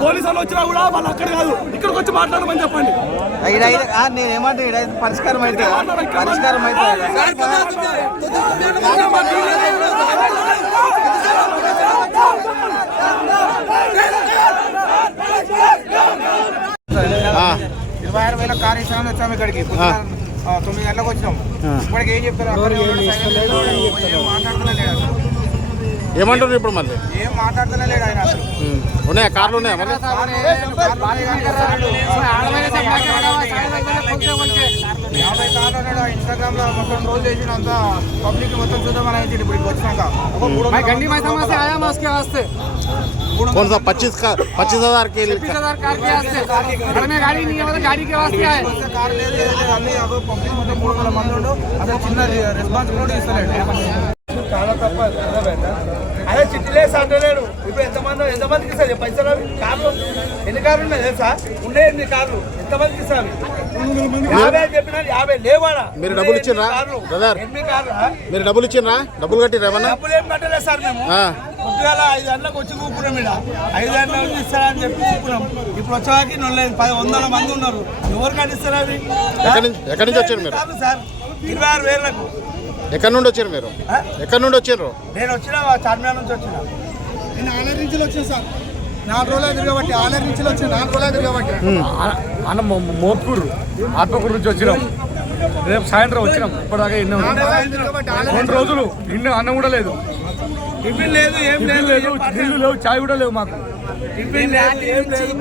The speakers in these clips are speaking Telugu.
పోలీసులు వచ్చినా కూడా వాళ్ళు అక్కడ కాదు ఇక్కడికి వచ్చి మాట్లాడమని చెప్పండి. నేనేమంటే పరిష్కారం అయితే పరిష్కారం అయితే కార్యక్రమాలు వచ్చాము ఇక్కడికి 9 గంటలకు వచ్చినాం. ఇప్పటికి ఏం చెప్తారు ఏమంటారు ఇప్పుడు మళ్ళీ ఏం మాట్లాడుతూనే లేడు ఆయన అసలు. ఉన్నాయా కార్లు ఉన్నాయా మళ్ళీ 50 కార్లు ఉన్నాడు. ఇన్స్టాగ్రామ్ లో మొత్తం రోజు చేసిన అంతా పబ్లిక్ మొత్తం చూద్దామని అయితే ఇప్పుడు వచ్చినాక कौन सा 25,000 के लिए చాలా తప్ప అదే చిట్టిలేసి అంటలేడు. ఇప్పుడు ఎంతమందికి ఇస్తారు పైసలు? కార్లు ఎన్ని కార్లు ఉన్నాయి తెలుసా? ఉండే 8 కార్లు ఎంతమందికి ఇస్తారు? 50 చెప్పినా 50 లేవాడా? మీరు డబ్బులు ఇచ్చిండ్రా బ్రదర్? 8 కార్లు మీరు డబ్బులు ఇచ్చిండ్రా? డబ్బులు కట్టిర్రా? డబ్బులు ఏం కట్టలేదు సార్. మేము పొద్దుగాల 5 గంటలకు వచ్చి కూకున్నాం. ఇక్కడ 5 గంటల నుంచి ఇస్తారని చెప్పి కూకున్నాం. ఇప్పుడు వచ్చేవాకి 100 మంది ఉన్నారు. ఎవరు కట్టిస్తారు అవి? ఎక్కడి నుంచి వచ్చారు మీరు సార్? 26,000లకు. ఎక్కడి నుండి వచ్చారు మీరు? ఎక్కడి నుండి వచ్చారు? నేను వచ్చిన చార్మినార్ నుంచి వచ్చిన. నేను ఆలర్ నుంచి వచ్చాను సార్. 4 రోజులు తిరగబట్టి ఆలర్ నుంచి వచ్చాను. 4 రోజులు తిరగబట్టి అన్న మోత్కూరు ఆత్మకూరు నుంచి వచ్చినాం. రేపు సాయంత్రం వచ్చినాం. ఇప్పటిదాకా 2 రోజులు ఇన్ని అన్నం కూడా లేదు, టిఫిన్ లేదు, ఏం లేదు, నీళ్ళు లేవు, చాయ్ కూడా లేవు మాకు. టిఫిన్ లేదు, ఏం లేదు.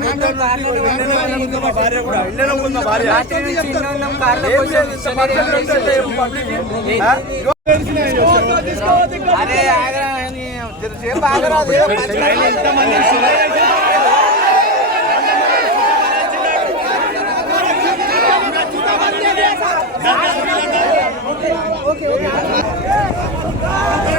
ఓకే